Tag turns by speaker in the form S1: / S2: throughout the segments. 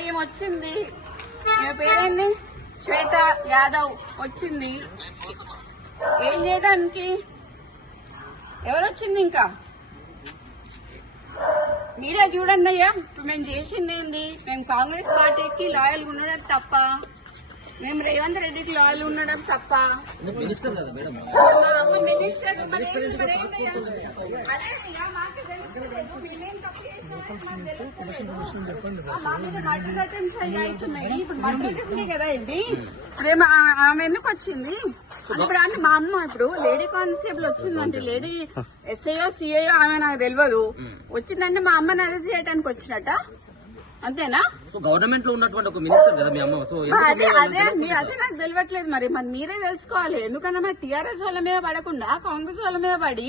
S1: ఈమె వచ్చింది. ఈమె పేరేంటి శ్వేత యాదవ్ వచ్చింది. ఏం చేయడానికి? ఎవరు వచ్చింది ఇంకా? మీరే చూడండి అయ్యా. ఇప్పుడు మేము చేసింది ఏంది? మేము కాంగ్రెస్ పార్టీకి లాయల్ ఉండడం తప్ప మేము రేవంత్ రెడ్డికి లాయల్ ఉండడం తప్ప.
S2: మినిస్టర్?
S1: అదే ఇప్పుడు ఆమె- ఎందుకు వచ్చింది? ఇప్పుడు అంటే మా అమ్మ ఇప్పుడు లేడీ కానిస్టేబుల్ వచ్చిందంటే లేడీ ఎస్ఐఓ సిఐఓ ఆమె నాకు తెలియదు. వచ్చిందంటే మా అమ్మని అరెస్ట్ చేయడానికి వచ్చినట్ట? అంతేనా?
S2: గవర్నమెంట్లో ఉన్నటువంటి ఒక మినిస్టర్ కదా మీ అమ్మ. సో
S1: అదే అదే అండి అదే నాకు తెలియట్లేదు మరి. మరి మీరే తెలుసుకోవాలి. ఎందుకంటే మరి టీఆర్ఎస్ వాళ్ళ మీద పడకుండా కాంగ్రెస్ వాళ్ళ మీద పడి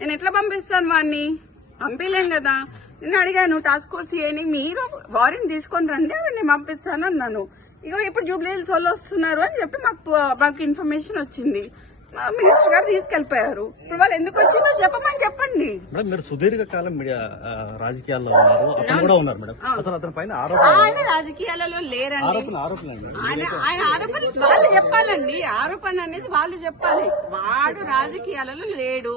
S1: నేను ఎట్లా పంపిస్తాను వాడిని పంపించలేం కదా. నేను అడిగాను టాస్క్ ఫోర్స్ చేయని మీరు వారెంట్ తీసుకొని రండి నేను పంపిస్తాను అన్నాను. ఇక ఇప్పుడు జూబ్లీహిల్స్ వాళ్ళు వస్తున్నారు అని చెప్పి మాకు మాకు ఇన్ఫర్మేషన్ వచ్చింది. మా మినిస్టర్ గారు తీసుకెళ్ళిపోయారు ఇప్పుడు వాళ్ళు ఎందుకు వచ్చిందో చెప్పమని చెప్పండి.
S3: మేడం మీరు సుదీర్ఘ కాలం రాజకీయాల్లో ఉన్నారు. అతను కూడా ఉన్నారు మేడం అసలు అతని పైన ఆరోపణ
S1: ఆయన రాజకీయాలలో లేరండి.
S3: ఆరోపణ ఆరోపణ
S1: ఆయన ఆయన ఆరోపణ వాళ్ళు చెప్పాలండి. ఆరోపణ అనేది వాళ్ళు చెప్పాలి. వాడు రాజకీయాలలో లేడు.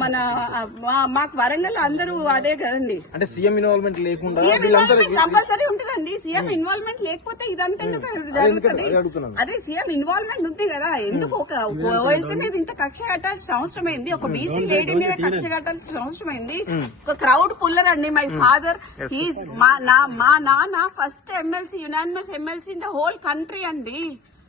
S1: మన మాకు వరంగల్ అందరూ అదే కదండి.
S4: అంటే సీఎం ఇన్వాల్వ్మెంట్ లేకుండా
S1: కంపల్సరీ ఉంటుందండి. సీఎం ఇన్వాల్వ్మెంట్ లేకపోతే ఇదంతా ఎందుకు జరుగుతుంది?
S4: అదే
S1: సీఎం ఇన్వాల్వ్మెంట్ ఉంది కదా. ఎందుకు ఒక వయసు మీద ఇంత కక్ష కట్టాల్సిన అవసరం ఏంది? ఒక బీసీ లేడీ మీద కక్ష కట్టాల్సిన అవసరం ఏంది? ఒక క్రౌడ్ పుల్లర్ అండి మై ఫాదర్ మా నా మా నాన్న first MLC unanimous MLC in the whole country అండి.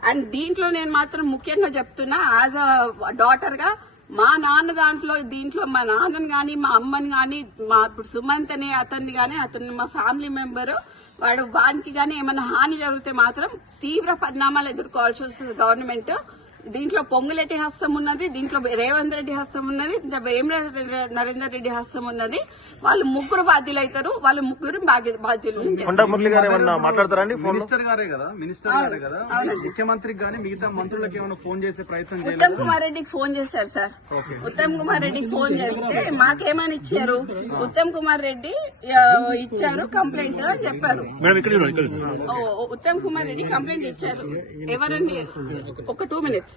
S1: అండ్ దీంట్లో నేను మాత్రం ముఖ్యంగా చెప్తున్నా యాజ్ అ డాటర్గా మా నాన్న దాంట్లో దీంట్లో మా నాన్నని కానీ మా అమ్మని కానీ మా ఇప్పుడు సుమంత్ అనే అతన్ని కానీ అతను మా ఫ్యామిలీ మెంబరు వాడు వానికి కానీ ఏమైనా హాని జరిగితే మాత్రం తీవ్ర పరిణామాలు ఎదుర్కోవాల్సి వస్తుంది గవర్నమెంట్. దీంట్లో పొంగులెట్టి హస్తం ఉన్నది దీంట్లో రేవంత్ రెడ్డి హస్తం ఉన్నది నరేందర్ రెడ్డి హస్తం ఉన్నది. వాళ్ళు ముగ్గురు బాధ్యులు అవుతారు వాళ్ళు ముగ్గురు బాధ్య- బాధ్యులు
S3: మినిస్టర్ గారే కదా మినిస్టర్ గారే కదా. ముఖ్యమంత్రికి గానీ మిగతా మంత్రులకు ఏమైనా ఫోన్ చేసే ప్రయత్నం
S1: ఉత్తమ్ కుమార్ రెడ్డికి ఫోన్ చేశారు సార్. ఉత్తమ్ కుమార్ రెడ్డికి ఫోన్ చేస్తే మాకేమని ఇచ్చారు? ఉత్తమ్ కుమార్ రెడ్డి ఇచ్చారు కంప్లైంట్ అని చెప్పారు. ఓ, ఉత్తమ్ కుమార్ రెడ్డి కంప్లైంట్ ఇచ్చారు. ఎవరండి? ఒక టూ మినిట్స్.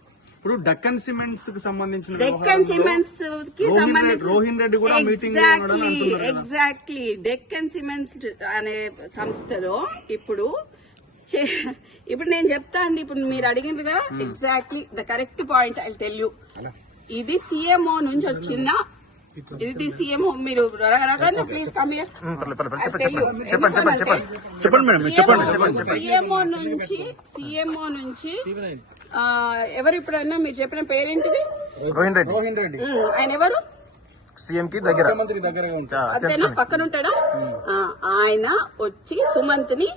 S3: ఇప్పుడు డక్కన్ సిమెంట్స్కి సంబంధించిన
S1: డెక్కన్
S3: సిమెంట్స్కి
S1: సంబంధించి
S3: రెడ్డి- రోహిన్ రెడ్డి కూడా meeting
S1: exactly. Exactly Deccan Cements అనే సంస్థలో ఇప్పుడు ఇప్పుడు నేను చెప్తా అండి ఇప్పుడు మీరు అడిగినగా exactly the correct point I tell you ఇది సిఎంఓ నుంచి వచ్చిన ఇది సిఎంఓ మీరు ప్లీజ్ కమ్ హియర్
S4: చెప్పండి చెప్పండి చెప్పండి
S1: సిఎంఓ నుంచి సిఎంఓ నుంచి ఎవరు ఇప్పుడన్నా మీరు చెప్పిన పేరేంటిది?
S4: రోహిన్ రెడ్డి.
S3: రోహిన్ రెడ్డి.
S1: ఆయన ఎవరు?
S4: సీఎం కి దగ్గర.
S1: అంతేనా పక్కన ఉంటాడా. ఆ, ఆయన వచ్చి సుమంత్ని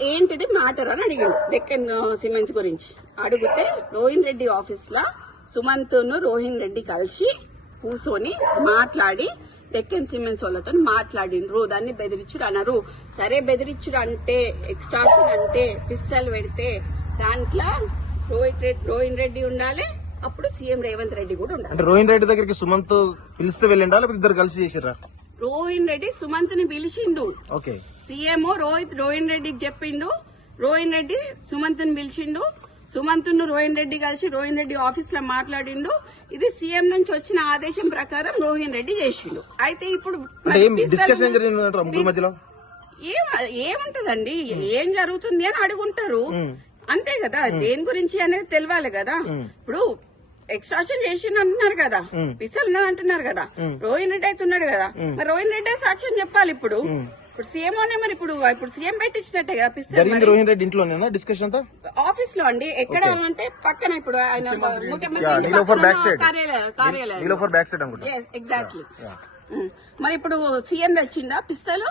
S1: ఏంటిది మ్యాటర్ అని అడిగాడు. డెక్కన్ సిమెంట్స్ గురించి. అడిగితే రోహిన్ రెడ్డి ఆఫీస్లో సుమంత్ను రోహిన్ రెడ్డి కలిసి కూర్చొని మాట్లాడి డెక్కన్ సిమెంట్స్ వాళ్ళతో మాట్లాడిండ్రు. దాన్ని బెదిరించుడు అన్నారు. సరే బెదిరించుడు అంటే ఎక్స్ట్రాషన్ అంటే పిస్తల్ పెడితే దాంట్లో రోహిత్ రెడ్డి రోహిన్ రెడ్డి ఉండాలి. అప్పుడు సీఎం రేవంత్ రెడ్డి కూడా ఉండాలి.
S4: అంటే రోహిన్ రెడ్డి దగ్గరికి సుమంత్ పిలిస్తే వెళ్ళిండా? లేకపోతే ఇద్దరు కలిసి చేసిర్రా?
S1: రోహిన్ రెడ్డి సుమంత్ని పిలిచిండు.
S4: ఓకే.
S1: సీఎం రోహిత్ రోహిన్ రెడ్డికి చెప్పిండు. రోహిన్ రెడ్డి సుమంత్ని పిలిచిండు. సుమంత్ను రోహిన్ రెడ్డి కలిసి రోహిన్ రెడ్డి ఆఫీస్లో మాట్లాడిండు. ఇది సీఎం నుంచి వచ్చిన ఆదేశం ప్రకారం రోహిన్ రెడ్డి చేసిండు. అయితే ఇప్పుడు
S4: ఏం
S1: ఏముంటదండి? ఏం జరుగుతుంది అని అడుగుంటారు. అంతే కదా దేని గురించి అనేది తెలియాలి కదా. ఇప్పుడు ఎక్స్ట్రాషన్ చేసిండు అంటున్నారు కదా పిసల్ ఉన్నది అంటున్నారు కదా రోహిన్ రెడ్డి అయితే ఉన్నాడు కదా. మరి రోహిన్ రెడ్డి సాక్ష్యం చెప్పాలి ఇప్పుడు? ఇప్పుడు సీఎం అనే మరి ఇప్పుడు ఇప్పుడు సీఎం పెట్టించినట్టే కదా పిస్తల్
S4: జరిగింది రోహిన్ రెడ్డి ఇంట్లోనేనా డిస్కషన్ అంతా?
S1: ఆఫీస్లో అండి ఎక్కడ అంటే పక్కన ఇప్పుడు ఆయన ముఖ్యమంత్రి. కార్యాలయం కార్యాలయం. ఎగ్జాక్ట్లీ మరి ఇప్పుడు సీఎం తెచ్చిండా పిస్తలు?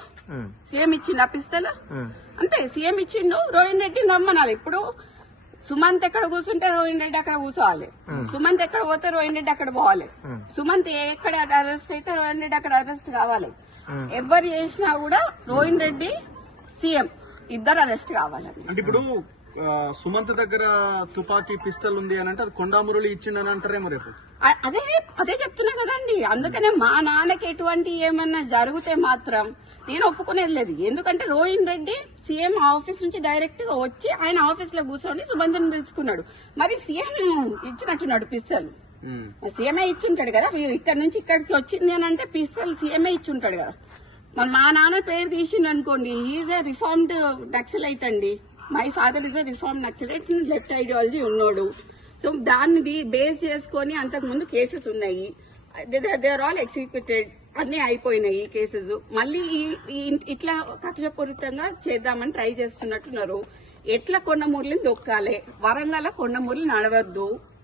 S1: సీఎం ఇచ్చిండా పిస్తలు? అంతే సీఎం ఇచ్చిండు రోహిన్ రెడ్డి నమ్మనాలి ఇప్పుడు సుమంత్ ఎక్కడ కూర్చుంటే రోహిన్ రెడ్డి అక్కడ కూర్చోవాలి. సుమంత్ ఎక్కడ పోతే రోహిన్ రెడ్డి అక్కడ పోవాలి. సుమంత్ ఎక్కడ అరెస్ట్ అయితే రోహిన్ రెడ్డి అక్కడ అరెస్ట్ కావాలి. ఎవరు చేసినా కూడా రోహిన్ రెడ్డి సీఎం. ఇద్దరు అరెస్ట్ కావాలండి.
S3: అంటే ఇప్పుడు
S5: సుమంత్ దగ్గర తుపాకీ పిస్టల్ ఉంది అని అంటే అది కొండామురళి ఇచ్చిండని అంటారేమో రేపు.
S1: అదే అదే చెప్తున్నా కదండి. అందుకనే మా నాన్నకి ఎటువంటి ఏమన్నా జరిగితే మాత్రం నేను ఒప్పుకునేది లేదు. ఎందుకంటే రోహిన్ రెడ్డి సీఎం ఆఫీస్ నుంచి డైరెక్ట్గా వచ్చి ఆయన ఆఫీస్లో కూర్చొని సుబంధన్ తెలుసుకున్నాడు. మరి సీఎం ఇచ్చినట్టున్నాడు పిస్తలు.
S5: ఉమ్.
S1: సీఎంఏ ఇచ్చుంటాడు కదా ఇక్కడ నుంచి ఇక్కడికి వచ్చింది అని అంటే పిస్తల్ సీఎంఏ ఇచ్చుంటాడు కదా. మరి మా నాన్న పేరు తీసిండు అనుకోండి ఈజ్ ఏ రిఫార్మ్డ్ నక్సలైట్ అండి. My father is a reform naxalite left ideology ఉన్నాడు. సో దాన్ని బేస్ చేసుకొని అంతకుముందు కేసెస్ ఉన్నాయి. దే ఆర్ ఆల్ ఎగ్జిక్యూటెడ్ అన్నీ అయిపోయినాయి ఈ కేసెస్ మళ్ళీ ఈ- ఇట్లా కక్షపూరితంగా చేద్దామని ట్రై చేస్తున్నట్టున్నారు. ఎట్లా కొండమూరిని దొక్కాలి? వరంగల్ కొండమూరిని నడవద్దు.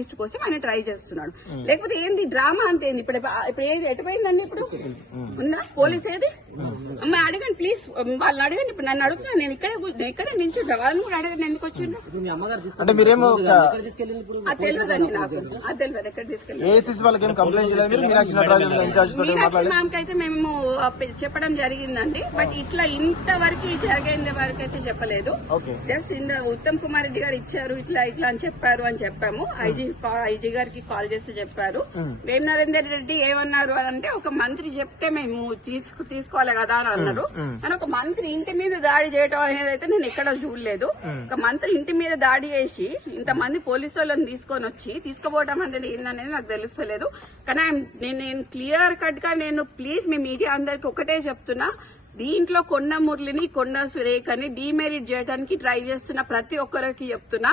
S1: ఈస్ట్ కోసం ఆయన ట్రై చేస్తున్నాడు. లేకపోతే ఏంది డ్రామా అంతే ఏంది? ఇప్పుడు ఇప్పుడు ఏది ఎటుపోయిందండి ఇప్పుడు? ఉందా పోలీస్ ఏది? అమ్మ అడగండి ప్లీజ్. వాళ్ళని అడగండి. ఇప్పుడు నన్ను అడుగుతున్నా. నేను ఇక్కడే ఇక్కడే నించుంటా. వాళ్ళని కూడా అడగండి ఎందుకు వచ్చిండు
S2: ఇప్పుడు మీ అమ్మగారు తీసుకొని
S4: అంటే మీరేమో
S2: ఎక్కడ తీసుకెళ్ళింది ఇప్పుడు?
S1: అది తెలియదండి నాకు. అది తెలియదు. ఎక్కడ తీసుకెళ్ళి అయితే మేము చెప్పడం జరిగిందండి. బట్ ఇట్లా ఇంతవరకు జరిగేంత వరకు అయితే చెప్పలేదు.
S4: ఓకే.
S1: జస్ట్ ఇంద ఉత్తమ్ కుమార్ రెడ్డి గారు ఇచ్చారు ఇట్లా ఇట్లా అని చెప్పారు అని చెప్పాము. ఐజీ ఐజీ గారికి కాల్ చేసి చెప్పారు. వేం నరేందర్ రెడ్డి ఏమన్నారు అని అంటే ఒక మంత్రి చెప్తే మేము తీసుకు తీసుకోవాలి కదా అని అన్నారు. కానీ ఒక మంత్రి ఇంటి మీద దాడి చేయడం అనేది అయితే నేను ఎక్కడ చూడలేదు. ఒక మంత్రి ఇంటి మీద దాడి చేసి ఇంతమంది పోలీసు వాళ్ళని తీసుకొని వచ్చి తీసుకుపోవడం అనేది ఏందనేది నాకు తెలుస్తలేదు. కానీ నేను నేను క్లియర్ కట్గా నేను ప్లీజ్ మీ మీడియా అందరికి ఒకటే చెప్తున్నా. దీంట్లో కొండ మురళిని కొండ సురేఖని డీమెరిట్ చేయడానికి ట్రై చేస్తున్న ప్రతి ఒక్కరికి చెప్తున్నా.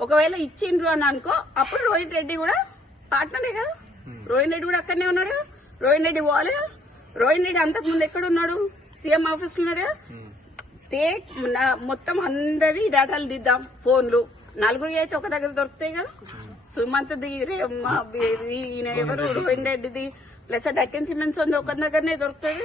S1: ఒకవేళ ఇచ్చిండ్రు అని అనుకో అప్పుడు రోహిత్ రెడ్డి కూడా పార్ట్నరే కదా. రోహిత్ రెడ్డి కూడా అక్కడనే ఉన్నాడు రోహిత్ రెడ్డి కదా. రోహిత్ రెడ్డి అంతకు ముందు ఎక్కడ ఉన్నాడు? సీఎం ఆఫీస్ ఉన్నాడు టేక్ నా- మొత్తం అందరి డేటాలు దిద్దాం ఫోన్లు. నలుగురి అయితే ఒక దగ్గర దొరుకుతాయి కదా. సుమంత్ ది ఈయన ఎవరు? రోహిన్ రెడ్డిది. ప్లస్ డక్కన్ సిమెంట్స్ ఉంది ఒక దగ్గరనే దొరుకుతుంది.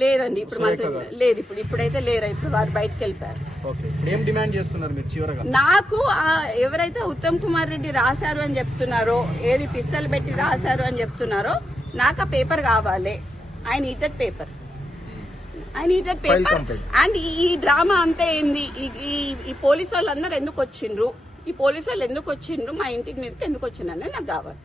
S1: లేదండి ఇప్పుడు మంత్రి లేదు ఇప్పుడు ఇప్పుడైతే లేరు? ఇప్పుడు వారు బయటకు వెళ్ళిపోయారు నాకు ఎవరైతే ఉత్తమ్ కుమార్ రెడ్డి రాశారు అని చెప్తున్నారో ఏది పిస్తల్ పెట్టి రాశారు అని చెప్తున్నారో నాకు ఆ పేపర్ కావాలి. I need that paper. I need that paper. And ఈ డ్రామా అంతా ఏంది? ఈ పోలీసు వాళ్ళందరూ ఎందుకు వచ్చిండ్రు? ఈ పోలీసు వాళ్ళు ఎందుకు వచ్చిండ్రు? మా ఇంటికి మీదకి ఎందుకు వచ్చిండ్రు అనేది నాకు కావాలి.